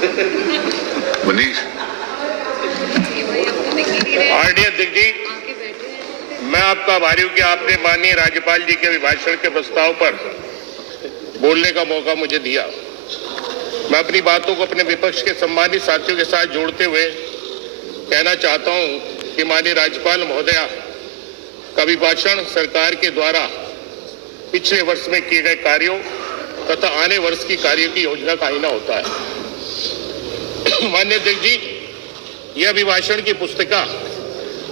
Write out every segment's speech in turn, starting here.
Manish RD अध्यक्ष जी, मैं आपका आभारी हूं कि आपने माननीय राज्यपाल जी के अभिभाषण के प्रस्ताव पर बोलने का मौका मुझे दिया। मैं अपनी बातों को अपने विपक्ष के सम्मानित साथियों के साथ जोड़ते हुए कहना चाहता हूं कि माननीय राज्यपाल महोदया का अभिभाषण सरकार के द्वारा पिछले वर्ष में किए गए कार्यों तथा आने वर्ष की कार्यों की योजना का आईना होता है। माननीय अध्यक्ष जी, यह अभिभाषण की पुस्तिका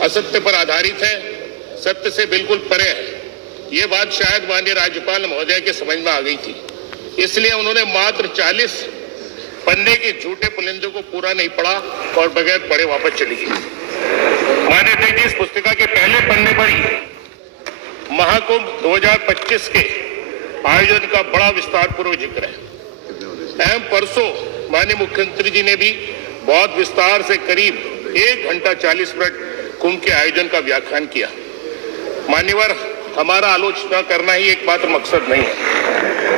असत्य पर आधारित है, सत्य से बिल्कुल परे है। ये बात शायद माननीय राज्यपाल महोदय के समझ में आ गई थी, इसलिए उन्होंने मात्र 40 पन्ने के झूठे पुलिंदों को पूरा नहीं पढ़ा और बगैर पढ़े वापस चली गई। माननीय अध्यक्ष जी, इस पुस्तिका के पहले पन्ने पर ही महाकुंभ 2025 के आयोजन का बड़ा विस्तार पूर्वक जिक्र है। एवं परसों माननीय मुख्यमंत्री जी ने भी बहुत विस्तार से करीब 1 घंटा 40 मिनट कुंभ के आयोजन का व्याख्यान किया। मान्यवर, हमारा आलोचना करना ही एकमात्र मकसद नहीं है,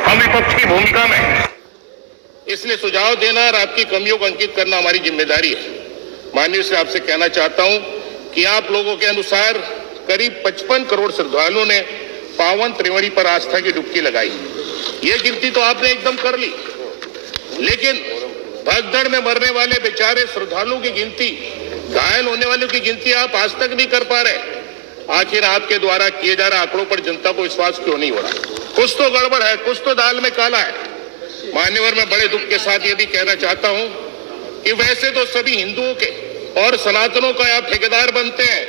हम विपक्ष की भूमिका में हैं, इसलिए सुझाव देना और आपकी कमियों को अंकित करना हमारी जिम्मेदारी है। माननीय से आपसे कहना चाहता हूं कि आप लोगों के अनुसार करीब 55 करोड़ श्रद्धालुओं ने पावन त्रिवेणी पर आस्था की डुबकी लगाई। ये गिनती तो आपने एकदम कर ली, लेकिन भगदड़ में मरने वाले बेचारे श्रद्धालुओं की गिनती, घायल होने वालों की गिनती आप आज तक नहीं कर पा रहे। आखिर आपके द्वारा किए जा रहे आंकड़ों पर जनता को विश्वास क्यों नहीं हो रहा? कुछ तो गड़बड़ है, कुछ तो दाल में काला है। मान्यवर, मैं बड़े दुख के साथ ये भी कहना चाहता हूं कि वैसे तो सभी हिंदुओं के और सनातनों का आप ठेकेदार बनते हैं,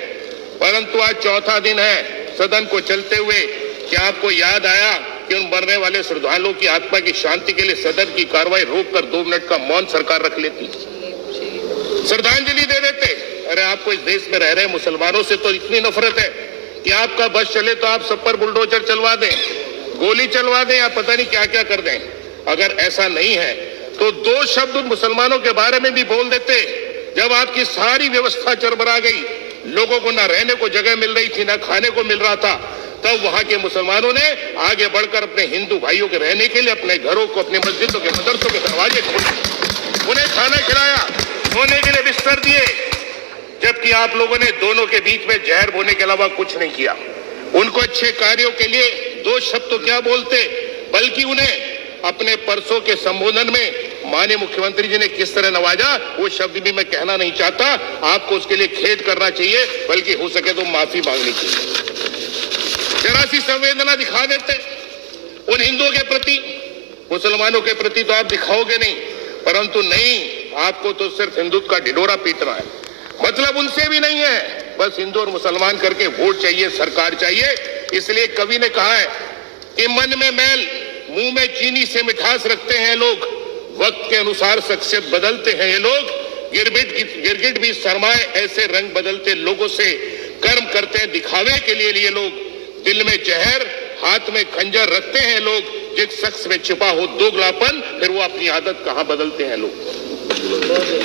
परंतु आज चौथा दिन है सदन को चलते हुए, क्या आपको याद आया कि उन मरने वाले श्रद्धालुओं की आत्मा की शांति के लिए सदन की कार्रवाई रोककर 2 मिनट का मौन सरकार रख लेती, श्रद्धांजलि दे देते? अरे आपको इस देश में रह रहे मुसलमानों से तो इतनी नफरत है कि आपका बस चले तो आप सब पर बुलडोजर चलवा दें, गोली चलवा दें या पता नहीं क्या क्या कर दें। अगर ऐसा नहीं है तो 2 शब्द उन मुसलमानों के बारे में भी बोल देते। जब आपकी सारी व्यवस्था चरमरा गई, लोगों को ना रहने को जगह मिल रही थी, ना खाने को मिल रहा था, तब वहां के मुसलमानों ने आगे बढ़कर अपने हिंदू भाइयों के रहने के लिए अपने घरों को, अपने मस्जिदों के, मदरसों के दरवाजे खोले, उन्हें खाना खिलाया, सोने के लिए बिस्तर दिए, जबकि आप लोगों ने दोनों के बीच में जहर बोने के अलावा कुछ नहीं किया। उनको अच्छे कार्यों के लिए 2 शब्द तो क्या बोलते, बल्कि उन्हें अपने परसों के संबोधन में माननीय मुख्यमंत्री जी ने किस तरह नवाजा, वो शब्द भी मैं कहना नहीं चाहता। आपको उसके लिए खेद करना चाहिए, बल्कि हो सके तो माफी मांगनी चाहिए। जरा सी संवेदना दिखा देते उन हिंदुओं के प्रति, मुसलमानों के प्रति तो आप दिखाओगे नहीं, परंतु नहीं, आपको तो सिर्फ हिंदुत्व का ढिढोरा पीटना है। मतलब उनसे भी नहीं है, बस हिंदू और मुसलमान करके वोट चाहिए, सरकार चाहिए। इसलिए कवि ने कहा है कि मन में मैल, मुंह में चीनी से मिठास रखते हैं लोग, वक्त के अनुसार शख्सियत बदलते हैं ये लोग, गिरगिट भी शर्माए ऐसे रंग बदलते लोगों से, कर्म करते हैं दिखावे के लिए ये लोग, दिल में जहर हाथ में खंजर रखते हैं लोग, जिस शख्स में छिपा हो दोगलापन, फिर वो अपनी आदत कहां बदलते हैं लोग।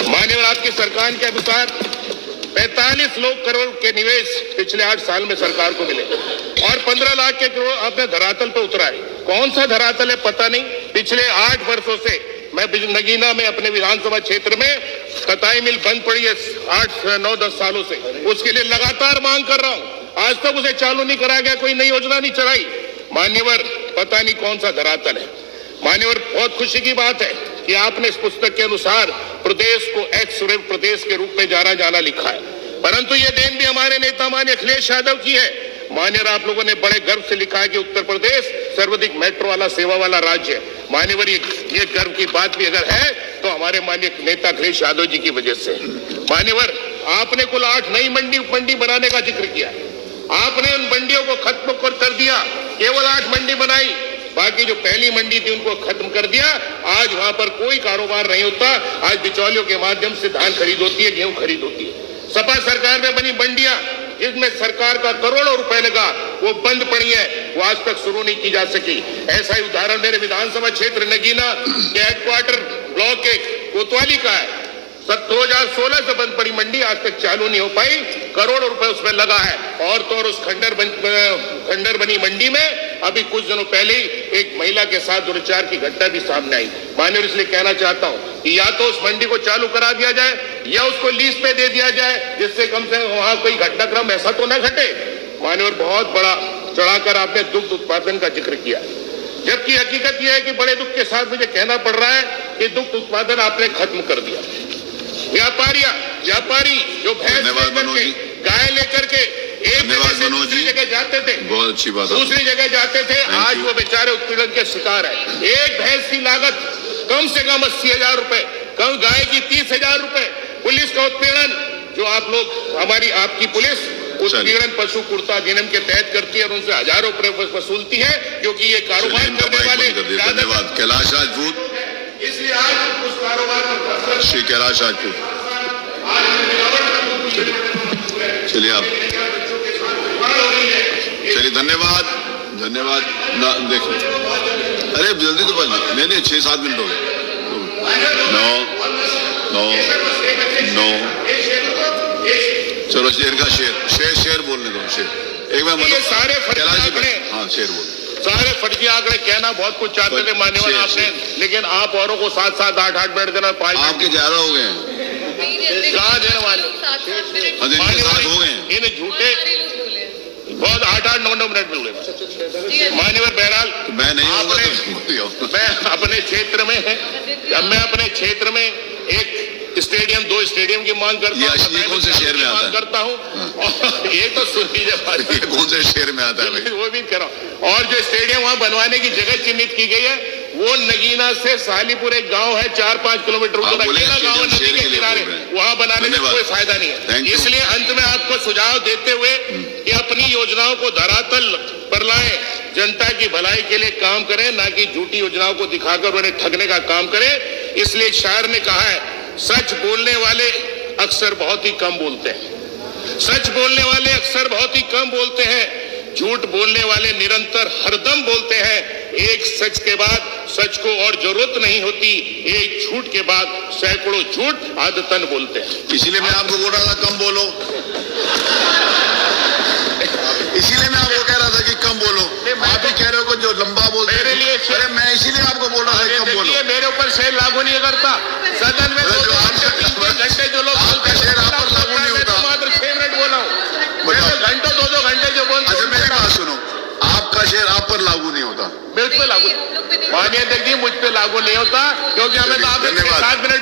मान्यवर, आपकी सरकार के अनुसार 45 करोड़ के निवेश पिछले 8 साल में सरकार को मिले और 15 लाख के करोड़ आपने धरातल पर उतरा है। कौन सा धरातल है पता नहीं। पिछले 8 वर्षों से मैं नगीना में अपने विधानसभा क्षेत्र में कताई मिल बंद पड़ी है 8, 9, 10 सालों से, उसके लिए लगातार मांग कर रहा हूं, आज तक उसे चालू नहीं करा गया, कोई नई योजना नहीं चलाई। मान्यवर, पता नहीं कौन सा धरातल है। मान्यवर, बहुत खुशी की बात है कि आपने इस पुस्तक के अनुसार प्रदेश को एक्स प्रदेश के रूप में जाना लिखा है, परंतु यह देन भी हमारे नेता माननीय अखिलेश यादव की है। मान्यवर, आप लोगों ने बड़े गर्व से लिखा है कि उत्तर प्रदेश सर्वाधिक मेट्रो वाला, सेवा वाला राज्य है। मान्यवर, ये गर्व की बात भी अगर है तो हमारे माननीय नेता अखिलेश यादव जी की वजह से। मान्यवर, आपने कुल 8 नई मंडी बनाने का जिक्र किया, आपने उन मंडियों को खत्म कर दिया, केवल 8 मंडी बनाई, बाकी जो पहली मंडी थी उनको खत्म कर दिया। आज वहां पर कोई कारोबार नहीं होता, आज बिचौलियों के माध्यम से धान खरीद होती है, गेहूं खरीद होती है। सपा सरकार में बनी मंडियां जिसमें सरकार का करोड़ों रुपए लगा, वो बंद पड़ी है, वो आज तक शुरू नहीं की जा सकी। ऐसा ही उदाहरण मेरे विधानसभा क्षेत्र नगीना के हेडक्वार्टर ब्लॉक 1 कोतवाली का है। 2016 से बंद पड़ी मंडी आज तक चालू नहीं हो पाई, करोड़ों रुपए उसमें लगा है। और तो और उस खंडर बनी मंडी में अभी कुछ दिनों पहले ही एक महिला के साथ दुर्व्यवहार की घटना भी सामने आई। माननीय, इसलिए कहना चाहता हूं कि या तो उस मंडी को चालू करा दिया जाए या उसको लीज पे दे दिया जाए, जिससे कम से कम वहां कोई घटनाक्रम ऐसा तो न घटे। माननीय, बहुत बड़ा चढ़ाकर आपने दुग्ध उत्पादन का जिक्र किया, जबकि हकीकत यह है कि बड़े दुख के साथ मुझे कहना पड़ रहा है कि दुग्ध उत्पादन आपने खत्म कर दिया। व्यापारी जो भैंस लेकर के, गाय लेकर के एक जगह से दूसरी जगह जाते थे, बहुत अच्छी बात, दूसरी जगह जाते थे, आज वो बेचारे उत्पीड़न के शिकार है। एक भैंस की लागत कम से कम 80,000 रुपए, कम गाय की 30,000 रुपए। पुलिस का उत्पीड़न जो आप लोग, आपकी पुलिस उत्पीड़न पशु कुर्ता अधिनियम के तहत करती है और उनसे हजारों रुपए वसूलती है, क्योंकि ये कारोबार करने वाले। धन्यवाद कैलाश राजपूत, इसलिए आज उस कारोबार श्री कैलाश राजपूत, चलिए आप चलिए। धन्यवाद ना देखिए, अरे जल्दी तो बन, नहीं 6-7 मिनट हो गए। 9 चलो शेर का शेर बोलने दो। शेर एक बार ये सारे हाँ शेर बोल। सारे फर्जी आंकड़े कहना बहुत कुछ चाहते थे मान्यवर आपने, लेकिन आप औरों को 7-7 8-8 मिनट देना, 5 आपके ज्यादा हो गए कहाँ देने वाले हो गए इन झूठे बहुत 8-8 9 मिनट में हुए। मान्यवर बहरहाल मैं नहीं मैं अपने क्षेत्र में एक स्टेडियम, 2 स्टेडियम की मांग करता हूँ। कौन से शहर में आता है? करता हूँ और ये तो सुन लीजिए, कौन से शहर में आता है? वो भी करो। और जो स्टेडियम वहाँ बनवाने की जगह चिन्हित की गई है वो नगीना से सालीपुर एक गांव है 4-5 किलोमीटर गांव नदी के किनारे, वहाँ बनाने में कोई फायदा नहीं है। इसलिए अंत में आपको सुझाव देते हुए कि अपनी योजनाओं को धरातल पर लाएं, जनता की भलाई के लिए काम करें, ना कि झूठी योजनाओं को दिखाकर उन्हें ठगने का काम करें। इसलिए एक शायर ने कहा है, सच बोलने वाले अक्सर बहुत ही कम बोलते हैं। सच बोलने वाले अक्सर बहुत ही कम बोलते हैं, झूठ बोलने वाले निरंतर हरदम बोलते हैं। एक सच के बाद सच को और जरूरत नहीं होती, एक झूठ के बाद सैकड़ों झूठ आदतन बोलते हैं। इसीलिए मैं आपको बोल रहा था कम बोलो, इसीलिए मैं आपको कह रहा था कि कम बोलो। आप ही कह रहे हो जो लंबा बोलते मेरे लिए अरे मैं इसीलिए आपको बोल रहा था कम बोलो। मेरे ऊपर शेर लागू नहीं करता। सदन में 2 घंटे जो लोग बोलते शेर आप पर लागू नहीं होता। मात्र 6 मिनट बोला हूँ, घंटों 2-2 घंटे जो बोलते। अच्छा मेरी बात सुनो, आपका शेर आप पर लागू नहीं होता? मुझ पे लागू, मानिए देखिए मुझ पे लागू नहीं होता, क्योंकि हमें तो आपने 7 मिनट